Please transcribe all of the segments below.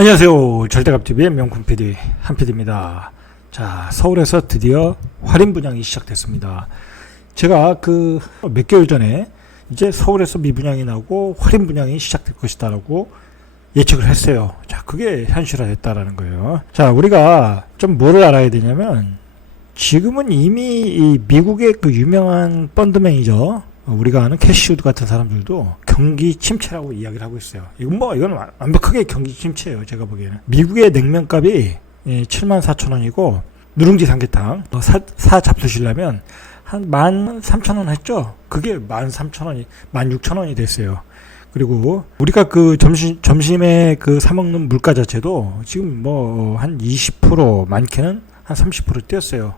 안녕하세요. 절대갑TV의 명품 PD 한PD입니다. 자, 서울에서 드디어 할인 분양이 시작됐습니다. 제가 몇 개월 전에 이제 서울에서 미분양이 나오고 할인 분양이 시작될 것이다라고 예측을 했어요. 자, 그게 현실화됐다라는 거예요. 자, 우리가 좀 뭐를 알아야 되냐면 지금은 이미 이 미국의 그 유명한 펀드 매니저, 우리가 아는 캐시우드 같은 사람들도 경기 침체라고 이야기를 하고 있어요. 이건 완벽하게 경기 침체예요. 제가 보기에는. 미국의 냉면값이 74,000원이고 누룽지 삼계탕 사 잡수시려면 한 13,000원 했죠. 그게 13,000원이 16,000원이 됐어요. 그리고 우리가 그 점심에 그 사 먹는 물가 자체도 지금 뭐 한 20% 많게는 한 30% 뛰었어요.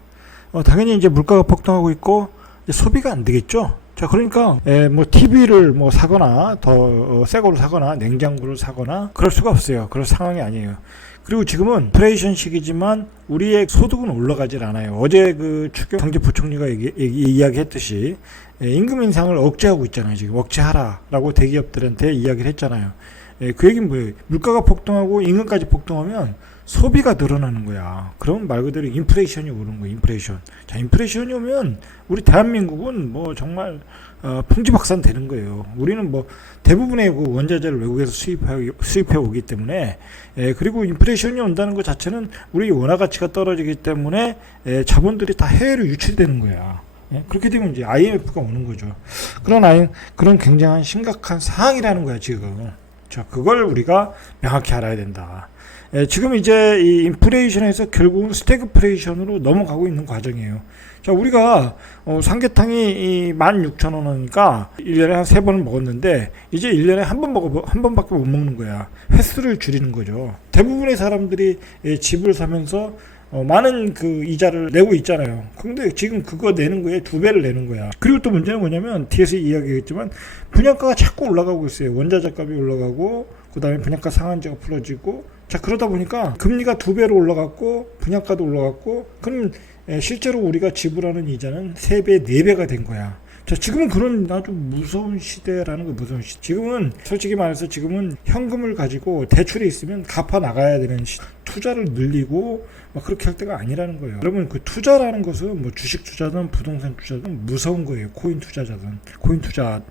당연히 이제 물가가 폭등하고 있고 소비가 안 되겠죠. 자, 그러니까 뭐 TV를 뭐 사거나 더 새 거를 사거나 냉장고를 사거나 그럴 수가 없어요. 그럴 상황이 아니에요. 그리고 지금은 인플레이션 시기지만 우리의 소득은 올라가질 않아요. 어제 그 추경 경제부총리가 이야기했듯이 임금 인상을 억제하고 있잖아요. 지금 억제하라라고 대기업들한테 이야기를 했잖아요. 그 얘기는 뭐예요? 물가가 폭등하고 임금까지 폭등하면 소비가 늘어나는 거야. 그럼 말 그대로 인플레이션이 오는 거야. 인플레이션. 자, 인플레이션이 오면 우리 대한민국은 뭐 정말 풍지박산 되는 거예요. 우리는 뭐 대부분의 그 원자재를 외국에서 수입해 오기 때문에 그리고 인플레이션이 온다는 것 자체는 우리 원화 가치가 떨어지기 때문에 자본들이 다 해외로 유출되는 거야. 그렇게 되면 이제 IMF가 오는 거죠. 그런 굉장한 심각한 상황이라는 거야, 지금. 자, 그걸 우리가 명확히 알아야 된다. 지금 이제 이 인플레이션에서 결국은 스태그플레이션으로 넘어가고 있는 과정이에요. 자, 우리가 삼계탕이 16,000원이니까 1년에 한 3번을 먹었는데 이제 1년에 한 번밖에 못 먹는 거야. 횟수를 줄이는 거죠. 대부분의 사람들이 집을 사면서 많은 그 이자를 내고 있잖아요. 근데 지금 그거 내는 거에 2배를 내는 거야. 그리고 또 문제는 뭐냐면 뒤에서 이야기했지만 분양가가 자꾸 올라가고 있어요. 원자재 값이 올라가고 그 다음에 분양가 상한제가 풀어지고, 자, 그러다 보니까 금리가 2배로 올라갔고 분양가도 올라갔고, 그럼 실제로 우리가 지불하는 이자는 3배, 4배가 된 거야. 자, 지금은 그런 아주 무서운 시대라는 거, 무서운 시대. 지금은 솔직히 말해서 지금은 현금을 가지고 대출이 있으면 갚아 나가야 되는 투자를 늘리고 막 그렇게 할 때가 아니라는 거예요. 여러분, 그 투자라는 것은 뭐 주식 투자든 부동산 투자든 무서운 거예요. 코인 투자든지.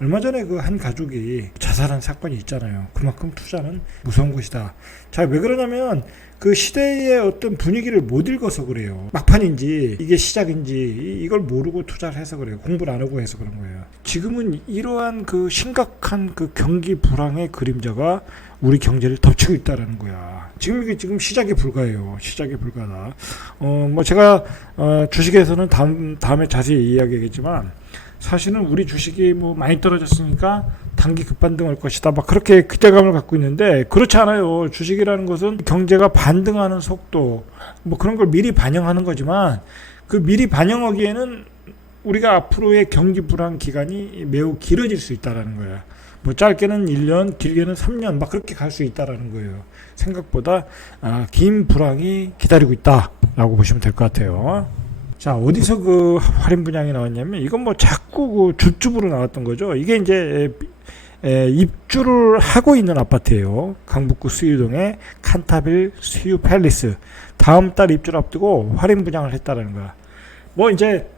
얼마 전에 그 한 가족이 자살한 사건이 있잖아요. 그만큼 투자는 무서운 것이다. 자, 왜 그러냐면 그 시대의 어떤 분위기를 못 읽어서 그래요. 막판인지 이게 시작인지 이걸 모르고 투자를 해서 그래요. 공부를 안 하고 해서 그런 거예요. 지금은 이러한 그 심각한 그 경기 불황의 그림자가 우리 경제를 덮치고 있다라는 거야. 이게 지금 시작이 불가해요. 시작이 불가다. 뭐 제가 주식에서는 다음에 자세히 이야기하겠지만, 사실은 우리 주식이 뭐 많이 떨어졌으니까 단기 급반등할 것이다, 막 그렇게 기대감을 갖고 있는데 그렇지 않아요. 주식이라는 것은 경제가 반등하는 속도, 뭐 그런 걸 미리 반영하는 거지만, 그 미리 반영하기에는 우리가 앞으로의 경기 불황 기간이 매우 길어질 수 있다라는 거야. 뭐 짧게는 1년, 길게는 3년 막 그렇게 갈 수 있다라는 거예요. 생각보다 긴 불황이 기다리고 있다라고 보시면 될 것 같아요. 자, 어디서 그 할인 분양이 나왔냐면, 이건 뭐 자꾸 그 줍줍으로 나왔던 거죠. 이게 이제 입주를 하고 있는 아파트예요. 강북구 수유동의 칸타빌 수유 팰리스. 다음 달 입주를 앞두고 할인 분양을 했다라는 거야. 뭐 이제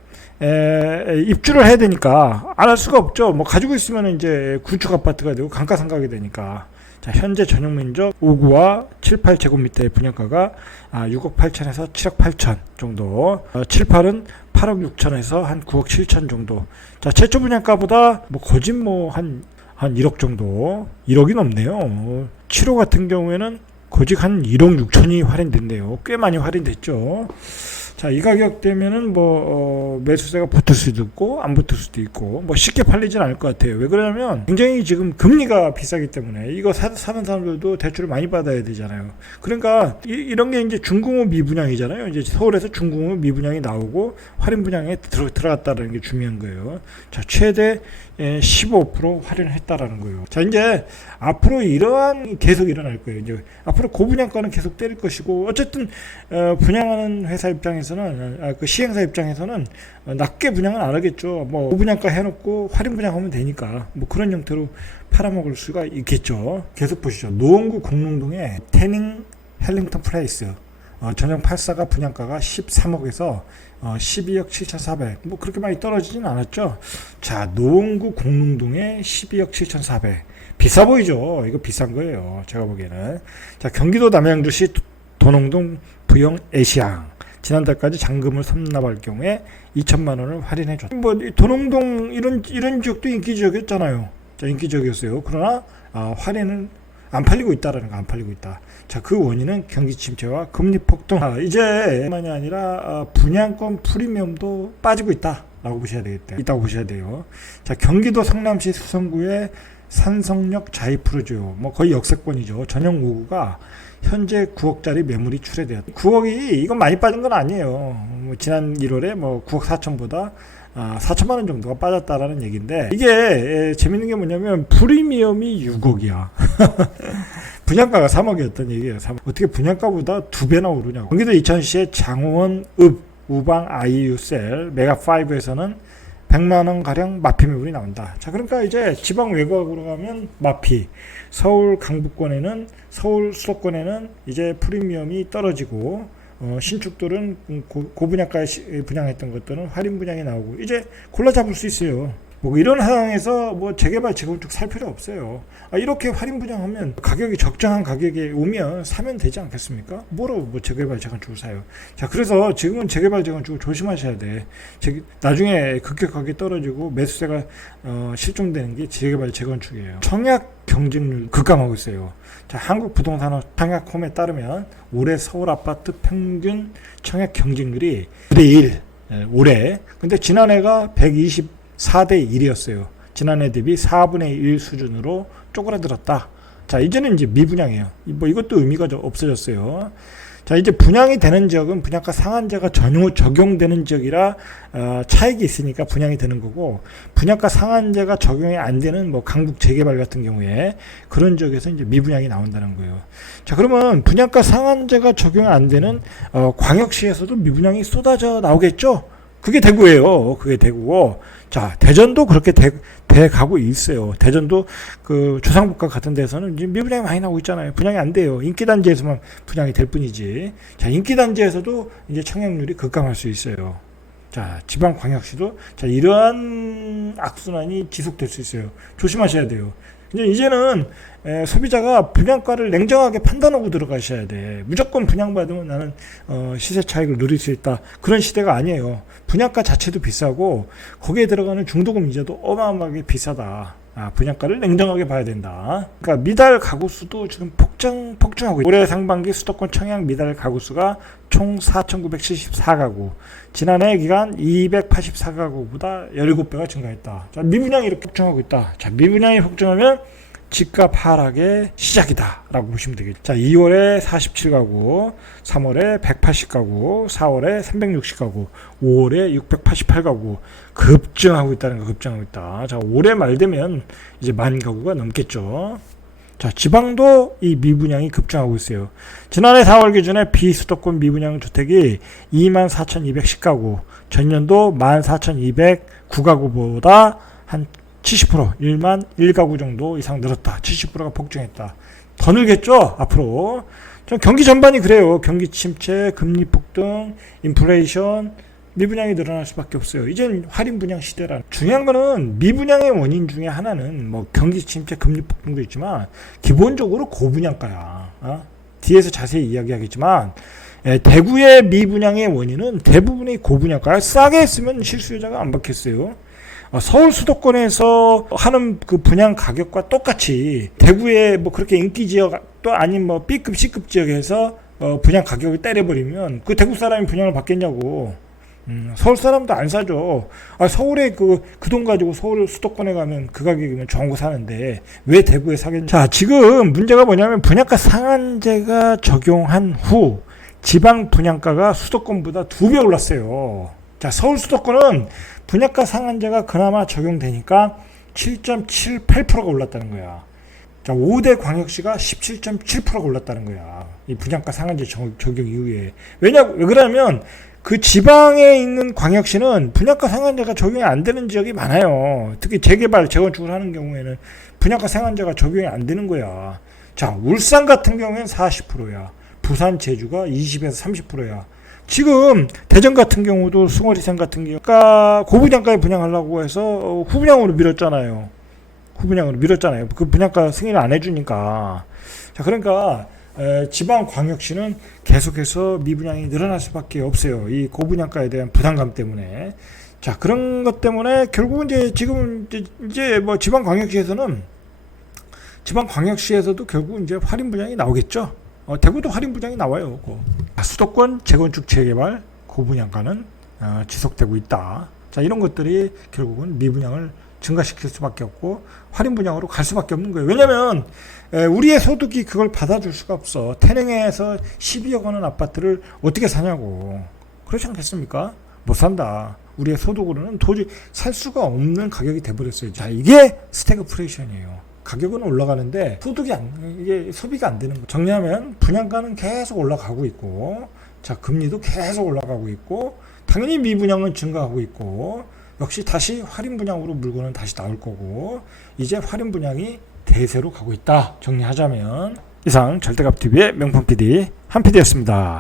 입주를 해야 되니까 안 할 수가 없죠. 뭐 가지고 있으면 이제 구축 아파트가 되고 감가상각이 되니까. 자, 현재 전용 면적 5구와 7, 8제곱미터의 분양가가 6억 8천에서 7억 8천 정도, 7, 8은 8억 6천에서 한 9억 7천 정도. 자, 최초 분양가보다 뭐 거짓 한 1억 정도, 1억이 넘네요. 7호 같은 경우에는 거짓 한 1억 6천이 할인됐네요. 꽤 많이 할인됐죠. 자, 이 가격대면은 매수세가 붙을 수도 있고 안 붙을 수도 있고, 뭐 쉽게 팔리진 않을 것 같아요. 왜 그러냐면 굉장히 지금 금리가 비싸기 때문에 이거 사는 사람들도 대출을 많이 받아야 되잖아요. 그러니까 이런 게 이제 중공업 미분양이잖아요. 이제 서울에서 중공업 미분양이 나오고 할인 분양에 들어갔다는 게 중요한 거예요. 자, 최대 15% 할인을 했다라는 거예요. 자, 이제 앞으로 이러한 계속 일어날 거예요. 이제 앞으로 고분양가는 계속 때릴 것이고, 어쨌든 분양하는 회사 입장에서는 그 시행사 입장에서는 낮게 분양은 안 하겠죠. 뭐 고분양가 해놓고 할인 분양하면 되니까 뭐 그런 형태로 팔아먹을 수가 있겠죠. 계속 보시죠. 노원구 공릉동의 태닝 헬링턴 플레이스 전용 84가 분양가가 13억에서 12억 7,400. 뭐 그렇게 많이 떨어지진 않았죠. 자, 노원구 공릉동에 12억 7,400. 비싸 보이죠? 이거 비싼 거예요. 제가 보기에는. 자, 경기도 남양주시 도농동 부영 애시양. 지난달까지 잔금을 선납할 경우에 2천만 원을 할인해 줬다. 뭐 도농동 이런 지역도 인기지역이었잖아요. 자, 인기지역이었어요. 그러나 할인은 안 팔리고 있다라는 거, 안 팔리고 있다. 자, 그 원인은 경기 침체와 금리 폭등. 이제만이 아니라 분양권 프리미엄도 빠지고 있다라고 보셔야 되겠다. 있다고 보셔야 돼요. 자, 경기도 성남시 수성구의 산성역 자이프로지오, 뭐 거의 역세권이죠. 전용 5구가 현재 9억짜리 매물이 출회되었다. 9억이 이건 많이 빠진 건 아니에요. 뭐 지난 1월에 뭐 9억 4천보다 4천만 원 정도가 빠졌다라는 얘기인데, 이게 재밌는 게 뭐냐면 프리미엄이 6억이야. 분양가가 3억이었던 얘기예요. 3억. 어떻게 분양가보다 2배나 오르냐고. 경기도 이천시의 장원 읍 우방 아이유셀 메가5에서는 100만 원 가량 마피 매물이 나온다. 자, 그러니까 이제 지방 외곽으로 가면 마피, 서울 강북권에는, 서울 수도권에는 이제 프리미엄이 떨어지고, 신축들은 고분양가에 분양했던 것들은 할인 분양이 나오고, 이제 골라 잡을 수 있어요. 뭐 이런 상황에서 뭐 재개발 재건축 살 필요 없어요. 이렇게 할인 분양하면 가격이 적정한 가격에 오면 사면 되지 않겠습니까? 뭐로 뭐 재개발 재건축을 사요. 자, 그래서 지금은 재개발 재건축을 조심하셔야 돼. 나중에 급격하게 떨어지고 매수세가 실종되는 게 재개발 재건축이에요. 청약 경쟁률 급감하고 있어요. 자, 한국부동산 청약홈에 따르면 올해 서울 아파트 평균 청약 경쟁률이 9대 1. 올해. 근데 지난해가 124대 1이었어요. 지난해 대비 4분의 1 수준으로 쪼그라들었다. 자, 이제는 이제 미분양이에요. 뭐 이것도 의미가 없어졌어요. 자, 이제 분양이 되는 지역은 분양가 상한제가 적용되는 지역이라 차익이 있으니까 분양이 되는 거고, 분양가 상한제가 적용이 안 되는 뭐 강북 재개발 같은 경우에 그런 지역에서 이제 미분양이 나온다는 거예요. 자, 그러면 분양가 상한제가 적용이 안 되는 광역시에서도 미분양이 쏟아져 나오겠죠? 그게 대구예요. 그게 대구고. 자, 대전도 그렇게 돼 가고 있어요. 대전도 그 주상복합 같은 데서는 이제 미분양이 많이 나오고 있잖아요. 분양이 안 돼요. 인기단지에서만 분양이 될 뿐이지. 자, 인기단지에서도 이제 청약률이 급감할 수 있어요. 자, 지방광역시도 자, 이러한 악순환이 지속될 수 있어요. 조심하셔야 돼요. 이제는 소비자가 분양가를 냉정하게 판단하고 들어가셔야 돼. 무조건 분양받으면 나는 시세 차익을 누릴 수 있다. 그런 시대가 아니에요. 분양가 자체도 비싸고 거기에 들어가는 중도금 이자도 어마어마하게 비싸다. 분양가를 냉정하게 봐야 된다. 그러니까 미달 가구 수도 지금 폭증하고 있다. 올해 상반기 수도권 청약 미달 가구 수가 총 4,974가구. 지난해 기간 284가구보다 17배가 증가했다. 자, 미분양이 이렇게 폭증하고 있다. 자, 미분양이 폭증하면 집값 하락의 시작이다 라고 보시면 되겠죠. 자, 2월에 47가구, 3월에 180가구, 4월에 360가구, 5월에 688가구 급증하고 있다는 거. 급증하고 있다. 자, 올해 말 되면 이제 10,000가구가 넘겠죠. 자, 지방도 이 미분양이 급증하고 있어요. 지난해 4월 기준에 비수도권 미분양 주택이 24,210가구, 전년도 14,209가구보다 한 70%, 1만 1가구 정도 이상 늘었다. 70%가 폭증했다. 더 늘겠죠? 앞으로. 경기 전반이 그래요. 경기 침체, 금리 폭등, 인플레이션, 미분양이 늘어날 수밖에 없어요. 이젠 할인 분양 시대라. 중요한 거는 미분양의 원인 중에 하나는 뭐 경기 침체, 금리 폭등도 있지만 기본적으로 고분양가야. 뒤에서 자세히 이야기하겠지만 대구의 미분양의 원인은 대부분이 고분양가야. 싸게 했으면 실수요자가 안 받겠어요. 서울 수도권에서 하는 그 분양 가격과 똑같이 대구의 뭐 그렇게 인기 지역 또 아닌 뭐 B급, C급 지역에서 분양 가격을 때려버리면 그 대구 사람이 분양을 받겠냐고. 서울 사람도 안 사죠. 서울에 그 돈 가지고 서울 수도권에 가면 그 가격이면 좋은 거 사는데 왜 대구에 사겠냐. 자, 지금 문제가 뭐냐면 분양가 상한제가 적용한 후 지방 분양가가 수도권보다 2배 올랐어요. 자, 서울 수도권은 분양가 상한제가 그나마 적용되니까 7.78%가 올랐다는 거야. 자, 5대 광역시가 17.7%가 올랐다는 거야. 이 분양가 상한제 적용 이후에. 왜 그러냐면 그 지방에 있는 광역시는 분양가 상한제가 적용이 안 되는 지역이 많아요. 특히 재개발, 재건축을 하는 경우에는 분양가 상한제가 적용이 안 되는 거야. 자, 울산 같은 경우에는 40%야. 부산, 제주가 20에서 30%야. 지금 대전 같은 경우도 숭어리산 같은 경우가 고분양가에 분양하려고 해서 후분양으로 밀었잖아요. 그 분양가 승인을 안 해주니까. 자, 그러니까 지방 광역시는 계속해서 미분양이 늘어날 수밖에 없어요. 이 고분양가에 대한 부담감 때문에. 자, 그런 것 때문에 결국은 이제 뭐 지방 광역시에서도 결국 이제 할인 분양이 나오겠죠. 대구도 할인 분양이 나와요. 수도권 재건축 재개발 고분양가는 지속되고 있다. 자, 이런 것들이 결국은 미분양을 증가시킬 수밖에 없고 할인 분양으로 갈 수밖에 없는 거예요. 왜냐하면 우리의 소득이 그걸 받아줄 수가 없어. 태릉에서 12억 원 아파트를 어떻게 사냐고. 그렇지 않겠습니까? 못 산다. 우리의 소득으로는 도저히 살 수가 없는 가격이 돼버렸어요. 자, 이게 스태그플레이션이에요. 가격은 올라가는데 이게 소비가 안 되는 거예요. 정리하면 분양가는 계속 올라가고 있고, 자, 금리도 계속 올라가고 있고, 당연히 미분양은 증가하고 있고, 역시 다시 할인 분양으로 물건은 다시 나올 거고, 이제 할인 분양이 대세로 가고 있다. 정리하자면 이상 절대값TV의 명품 PD 한 PD였습니다.